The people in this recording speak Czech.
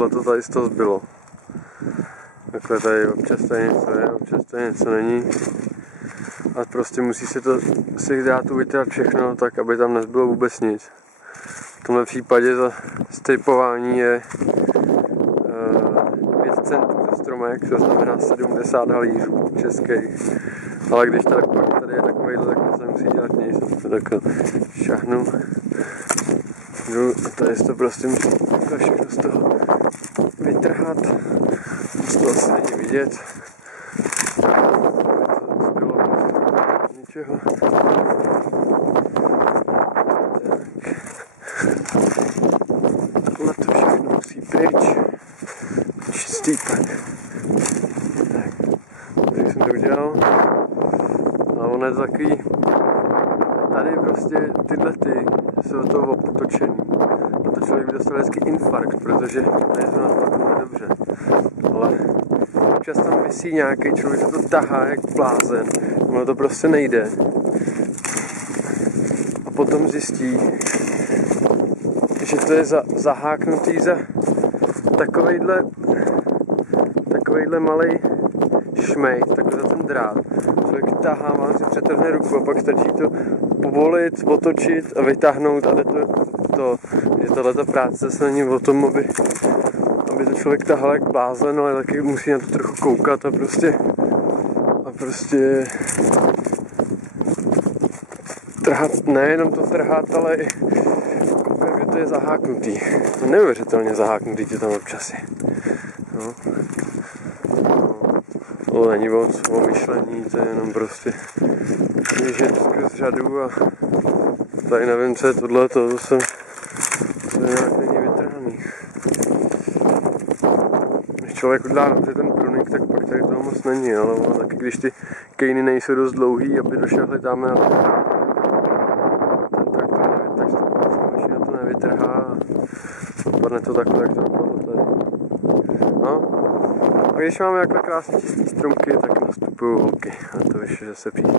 tohle to tady z toho zbylo. Takhle tady občas tady něco je, občas tady něco není. A prostě musí si to si dát vytrhat všechno tak, aby tam nezbylo vůbec nic. V tomhle případě za stripování je 5 centů za stromek, to znamená 70 halířů českých. Ale když tady je takovýhle, tak se nemusí dělat nic. Tak šahnu. Jdu a tady to prostě musím všechno z toho vytrhat. Z toho se není vidět. Zbylo ničeho. Takhle to všechno musí pryč. Čistý pak. Tak jsem to udělal. A ono je to takový, tady prostě tyhle jsou od toho otočený. A to člověk by dostal vždycky infarkt, protože tady to napadlo dobře. Ale občas tam visí nějaký člověk, to tahá jak blázen. Ono to prostě nejde. A potom zjistí, že to je zaháknutý za takovejhle malej šmejt, takhle za ten drát. Člověk tahá, mám si přetrhne ruku a pak stačí to povolit, otočit a vytáhnout a jde že tato práce se není o tom, aby to člověk tahal jak blázen, ale taky musí na to trochu koukat a prostě trhat, nejenom to trhat, ale i koukat, že to je zaháknutý. To neuvěřitelně zaháknutý to tam občas je. No. To není moc o myšlení, to je jenom prostě běžet skrz řadu a tady nevím, co je tohle, to nějak není vytrhaný. Když člověk udělá dobře ten prunik, tak pak tady toho moc není, ale ono taky, když ty kejny nejsou dost dlouhý, aby došahli tam a ten traktor tak ta mašina to nevytrhá a dopadne to takhle, jak to dopadlo tady. No. A když máme takhle krásně čistý stromky, tak nastupují holky a to už je zase příště.